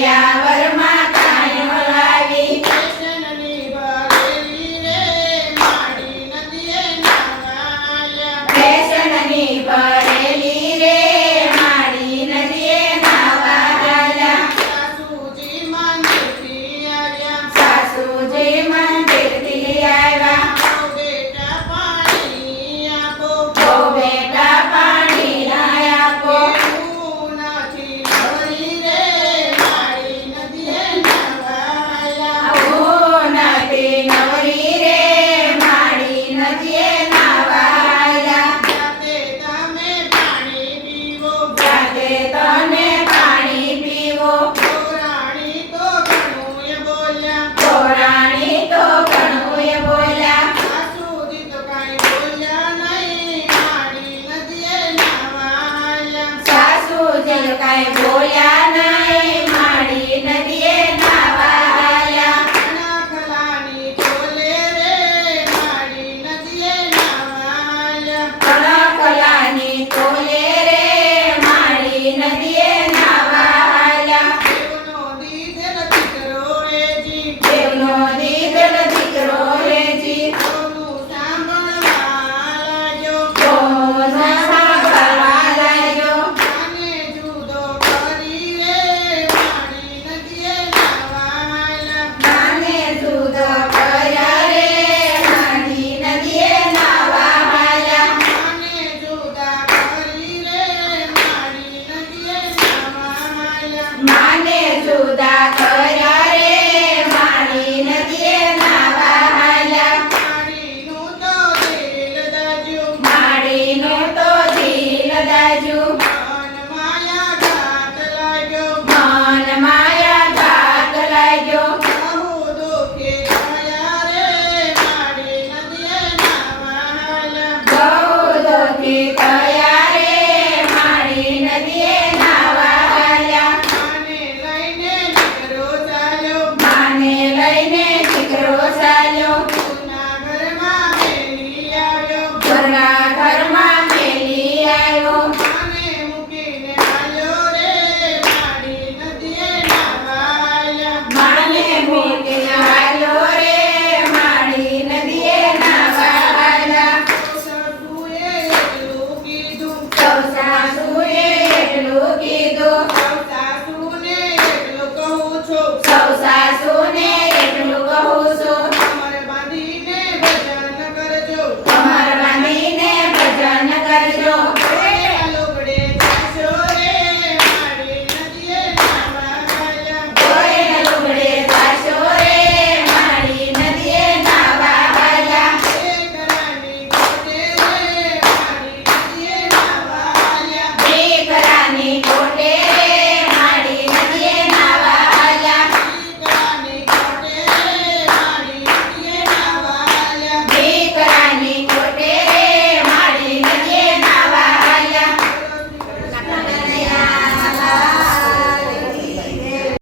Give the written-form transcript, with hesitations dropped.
કયાવરમાં કાયો લાવી બેસણની ભરેલી રે માડી નદીએ નાવાયા બેસણની ભરેલી રે માડી નદીએ નાવાયા સાસુજી મંદિરથી આવ્યા સાસુજી મંદિરથી આવ્યા બેટા પાણી આપો ઓ બેટા પાણી ના આપો એવું નથી નવરી રે માડી નદીએ નાવાયા આવું નથી નવરી રે માડી નદીએ નાવાયા જાતે તમે પાણી પીવો જાતે તને પાણી પીવો રાણી તો ઘણું એ બોલ્યા તો રાણી તો ઘણું એ બોલ્યા સાસુજી તો કાંઈ બોલ્યા નહીં માડી નદીએ નાવાયા સાસુજી કાંઈ બોલ્યા નહીં માડી નદીએ નાવાયા ખલાની ખોલે રે માડી નદીએ નાવાયા કળકલાની તોલે રે માડી નદીએ નાવાયા દેવનો દીધેલ દીકરો રેજી દેવનો દીધેલ દીકરો રેજી સૌનું સાંભળવા લાગ્યો કોનો સાંભળવા લાગ્યો માને જુદો કરી રે માડી નદીએ નાવાયા માને જુદો કર્યા રે માડી નદીએ નાવાયા માને જુદા કરી રે માડી નદીએ નાવાયા માને જુદા કર્યા રે માડી નદીએ નાવાયા માડીનું તો દિલ દાજ્યું માડીનું તો દિલ દાજ્યું મન માયા ઘાત લાગ્યો મન માયા ઘાત લાગ્યો બહુ દુઃખી થયા રે માડી નદીએ નાવાયા બહુ દુઃખી થયા રે માડી નદીએ નાવાયા માને લઈને દીકરો ચાલ્યો માને લઈને દીકરો ચાલ્યો